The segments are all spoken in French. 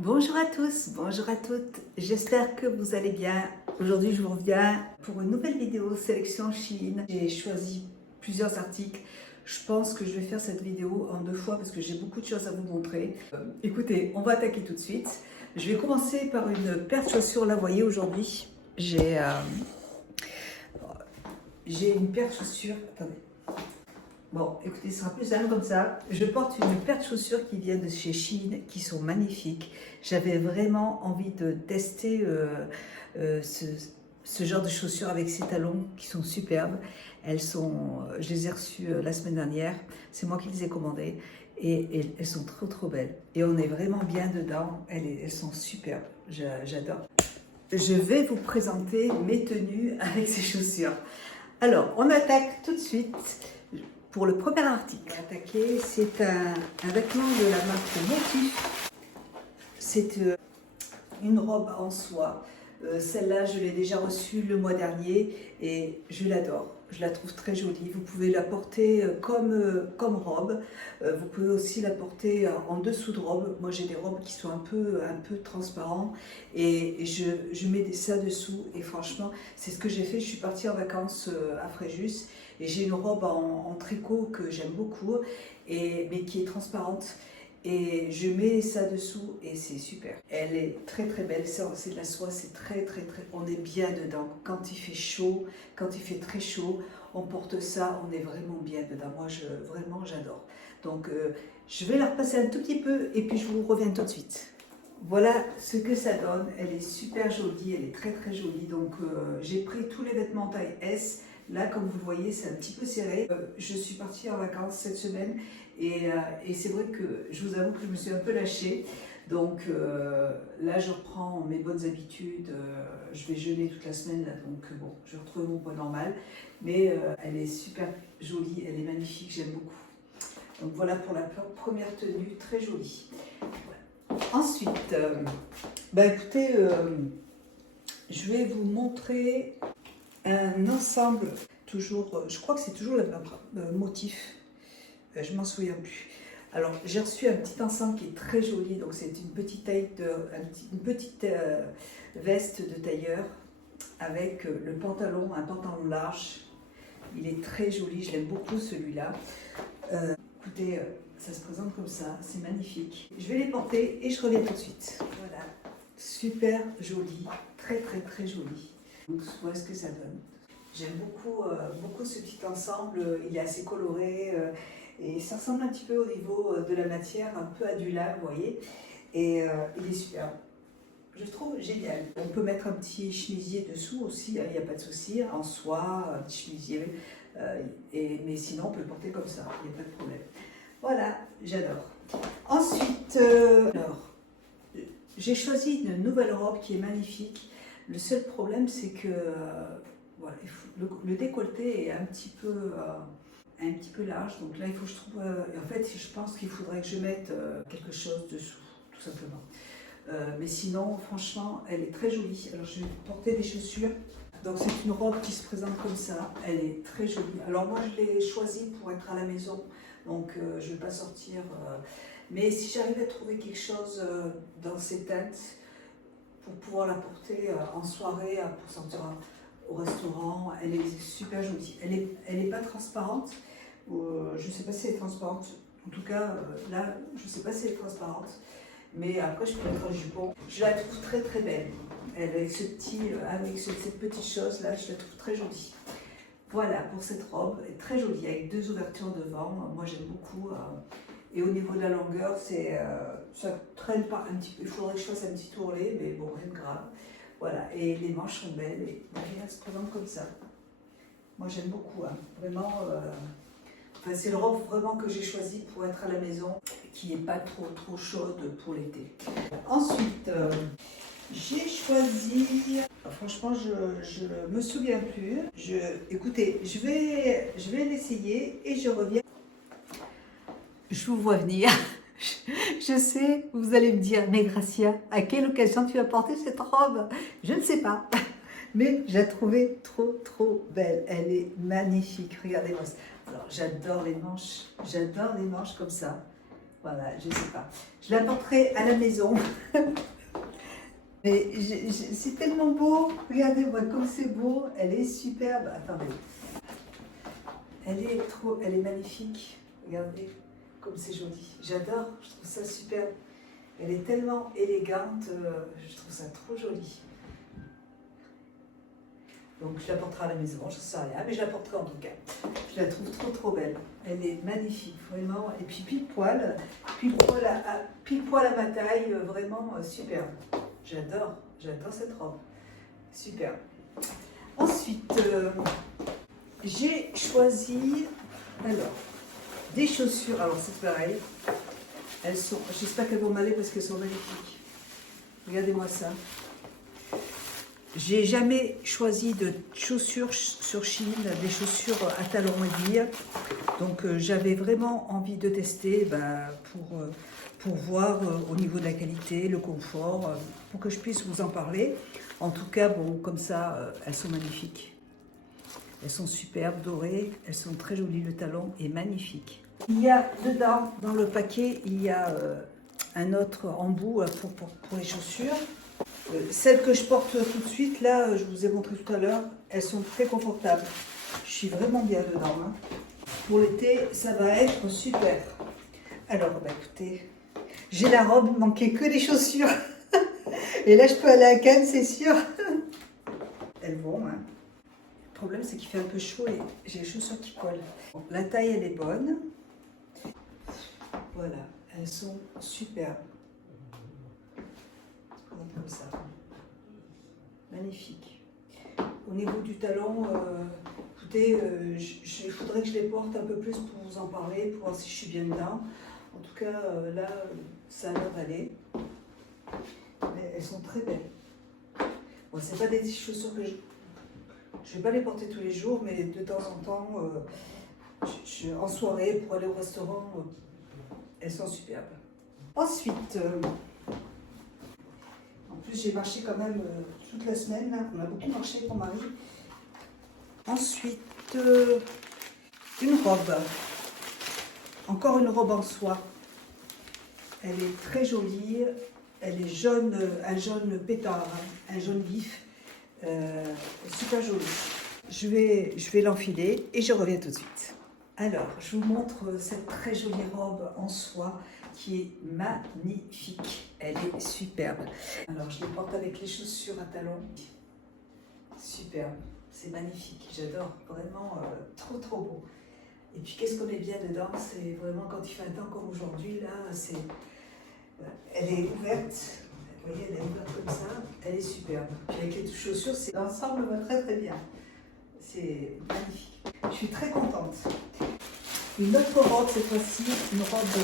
Bonjour à tous, bonjour à toutes, j'espère que vous allez bien. Aujourd'hui je vous reviens pour une nouvelle vidéo sélection Shein. J'ai choisi plusieurs articles. Je pense que je vais faire cette vidéo en deux fois parce que j'ai beaucoup de choses à vous montrer. Écoutez, on va attaquer tout de suite. Je vais commencer par une paire de chaussures. Là, vous voyez, aujourd'hui, j'ai une paire de chaussures. Attendez. Bon, écoutez, ce sera plus simple comme ça. Je porte une paire de chaussures qui viennent de chez Shein, qui sont magnifiques. J'avais vraiment envie de tester ce genre de chaussures avec ces talons qui sont superbes. Je les ai reçues la semaine dernière. C'est moi qui les ai commandées et elles sont trop belles. Et on est vraiment bien dedans. Elles sont superbes. J'adore. Je vais vous présenter mes tenues avec ces chaussures. Alors, on attaque tout de suite. Pour le premier article attaqué, c'est un vêtement de la marque Motif. C'est une robe en soie. Celle-là, je l'ai déjà reçue le mois dernier et je l'adore. Je la trouve très jolie. Vous pouvez la porter comme robe. Vous pouvez aussi la porter en dessous de robe. Moi, j'ai des robes qui sont un peu transparentes et je mets ça dessous. Et franchement, c'est ce que j'ai fait. Je suis partie en vacances à Fréjus et j'ai une robe en tricot que j'aime beaucoup, mais qui est transparente. Et je mets ça dessous et c'est super. Elle est très belle, c'est de la soie, c'est très, on est bien dedans. Quand il fait chaud, quand il fait très chaud, on porte ça, on est vraiment bien dedans. Moi, vraiment, j'adore. Donc, je vais la repasser un tout petit peu et puis je vous reviens tout de suite. Voilà ce que ça donne. Elle est super jolie, elle est très jolie. Donc, j'ai pris tous les vêtements taille S. Là, comme vous le voyez, c'est un petit peu serré. Je suis partie en vacances cette semaine et c'est vrai que je vous avoue que je me suis un peu lâchée. Donc là, je reprends mes bonnes habitudes. Je vais jeûner toute la semaine, là, donc bon, je retrouve mon poids normal. Mais elle est super jolie, elle est magnifique, j'aime beaucoup. Donc voilà pour la première tenue, très jolie. Voilà. Ensuite, écoutez, je vais vous montrer un ensemble, toujours, je crois que c'est toujours le même motif, je m'en souviens plus. Alors j'ai reçu un petit ensemble qui est très joli, donc c'est une petite veste de tailleur avec le pantalon, un pantalon large. Il est très joli, je l'aime beaucoup celui-là. Écoutez, ça se présente comme ça, c'est magnifique. Je vais les porter et je reviens tout de suite. Voilà, super joli, très joli. Donc, voilà ce que ça donne. J'aime beaucoup ce petit ensemble, il est assez coloré et ça ressemble un petit peu au niveau de la matière, un peu à du lin, vous voyez, et il est super. Je trouve génial. On peut mettre un petit chemisier dessous aussi, il n'y a pas de souci, en soie, un petit chemisier, mais sinon on peut le porter comme ça, il n'y a pas de problème. Voilà, j'adore. Ensuite, j'ai choisi une nouvelle robe qui est magnifique. Le seul problème, c'est que voilà, le décolleté est un petit peu large. Donc là, il faut que je trouve... en fait, je pense qu'il faudrait que je mette quelque chose dessous, tout simplement. Mais sinon, franchement, elle est très jolie. Alors, je vais porter des chaussures. Donc, c'est une robe qui se présente comme ça. Elle est très jolie. Alors, moi, je l'ai choisie pour être à la maison. Donc, je ne vais pas sortir. Mais si j'arrive à trouver quelque chose dans ces teintes, pour pouvoir la porter en soirée, pour sortir au restaurant, elle est super jolie. Elle est pas transparente, je ne sais pas si elle est transparente, en tout cas là, je ne sais pas si elle est transparente, mais après je peux mettre un jupon. Je la trouve très belle. Elle avec cette petite chose là, je la trouve très jolie. Voilà pour cette robe, elle est très jolie, avec deux ouvertures devant, moi j'aime beaucoup. Et au niveau de la longueur, ça traîne pas un petit peu. Il faudrait que je fasse un petit ourlet, mais bon, rien de grave. Voilà, et les manches sont belles, et elle se présente comme ça. Moi, j'aime beaucoup, hein. Vraiment. C'est le robe vraiment que j'ai choisi pour être à la maison, qui n'est pas trop chaude pour l'été. Ensuite, j'ai choisi. Franchement, je me souviens plus. Écoutez, je vais l'essayer et je reviens. Je vous vois venir. Je sais, vous allez me dire, mais Gracia, à quelle occasion tu as porté cette robe? Je ne sais pas, mais je la trouvais trop belle. Elle est magnifique, regardez-moi ça. Alors, j'adore les manches comme ça. Voilà, je ne sais pas. Je la porterai à la maison. Mais c'est tellement beau. Regardez-moi comme c'est beau. Elle est superbe. Attendez. Elle est magnifique. Regardez comme c'est joli. J'adore. Je trouve ça superbe. Elle est tellement élégante. Je trouve ça trop joli. Donc je la porterai à la maison, je ne sais rien, mais je la porterai en tout cas. Je la trouve trop belle. Elle est magnifique, vraiment. Et puis pile poil à ma taille, vraiment superbe. J'adore cette robe. Superbe. Ensuite, j'ai choisi des chaussures. Alors c'est pareil. J'espère qu'elles vont m'aller parce qu'elles sont magnifiques. Regardez-moi ça. J'ai jamais choisi de chaussures sur Chine, des chaussures à talons aiguilles. Donc j'avais vraiment envie de tester pour voir au niveau de la qualité, le confort, pour que je puisse vous en parler. En tout cas, bon, comme ça, elles sont magnifiques. Elles sont superbes, dorées, elles sont très jolies, le talon est magnifique. Il y a dedans, dans le paquet, il y a un autre embout pour les chaussures. Celles que je porte tout de suite, là, je vous ai montré tout à l'heure, elles sont très confortables. Je suis vraiment bien dedans. Hein. Pour l'été, ça va être super. Alors, écoutez, j'ai la robe, il manquait que les chaussures. Et là, je peux aller à Cannes, c'est sûr. Elles vont. Hein. Le problème, c'est qu'il fait un peu chaud et j'ai les chaussures qui collent. Bon, la taille, elle est bonne. Voilà, elles sont superbes. Comme ça. Magnifique. Au niveau du talon, écoutez, il faudrait que je les porte un peu plus pour vous en parler, pour voir si je suis bien dedans. En tout cas, là, ça a l'air d'aller. Mais elles sont très belles. Bon, c'est pas des chaussures que je ne vais pas les porter tous les jours, mais de temps en temps, en soirée, pour aller au restaurant, elles sont superbes. Ensuite, en plus, j'ai marché quand même toute la semaine. Là. On a beaucoup marché avec mon mari. Ensuite, une robe. Encore une robe en soie. Elle est très jolie. Elle est jaune, un jaune pétard, hein, un jaune vif. Super jolie. Je vais l'enfiler et je reviens tout de suite. Alors, je vous montre cette très jolie robe en soie qui est magnifique. Elle est superbe. Alors, je les porte avec les chaussures à talons. Superbe. C'est magnifique. J'adore. Vraiment trop beau. Et puis, qu'est-ce qu'on est bien dedans? C'est vraiment quand il fait un temps comme aujourd'hui, là, elle est ouverte. Vous voyez, elle est ouverte comme ça. Elle est superbe. Puis avec les chaussures, l'ensemble va très bien. C'est magnifique. Je suis très contente. Une autre robe, cette fois-ci, une robe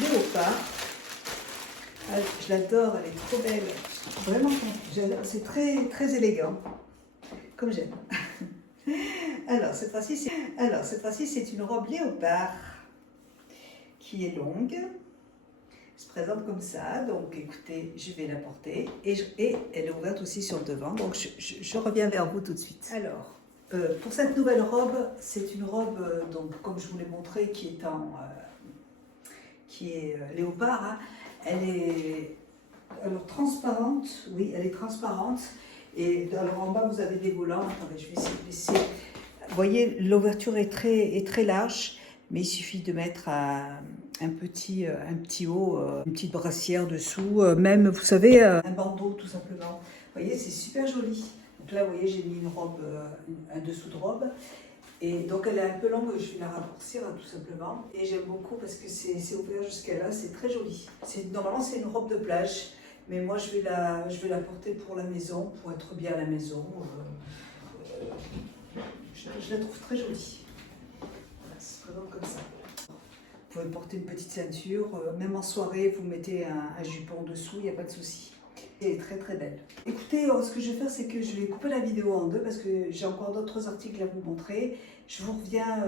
léopard. Je l'adore, elle est trop belle. Vraiment, c'est très élégant, comme j'aime. Alors, cette fois-ci, c'est une robe léopard qui est longue. Elle se présente comme ça, donc écoutez, je vais la porter et elle est ouverte aussi sur le devant, donc je reviens vers vous tout de suite. Alors, pour cette nouvelle robe, c'est une robe, donc comme je vous l'ai montré, qui est léopard. Hein. Elle est alors transparente, oui, elle est transparente. Et alors en bas, vous avez des volants. Attendez, je vais essayer de laisser. Vous voyez, l'ouverture est très large, mais il suffit de mettre un petit haut, une petite brassière dessous, même, vous savez, un bandeau tout simplement. Vous voyez, c'est super joli. Donc là, vous voyez, j'ai mis une robe, un dessous de robe. Et donc elle est un peu longue, je vais la raccourcir tout simplement. Et j'aime beaucoup parce que c'est ouvert jusqu'à là, c'est très joli. Normalement, c'est une robe de plage. Mais moi, je vais la porter pour la maison, pour être bien à la maison. Je la trouve très jolie. Voilà, c'est vraiment comme ça. Vous pouvez porter une petite ceinture. Même en soirée, vous mettez un jupon dessous, il n'y a pas de souci. Elle est très belle. Écoutez, ce que je vais faire, c'est que je vais couper la vidéo en deux parce que j'ai encore d'autres articles à vous montrer. Je vous reviens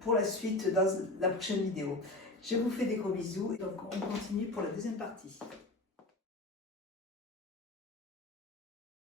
pour la suite dans la prochaine vidéo. Je vous fais des gros bisous et donc on continue pour la deuxième partie.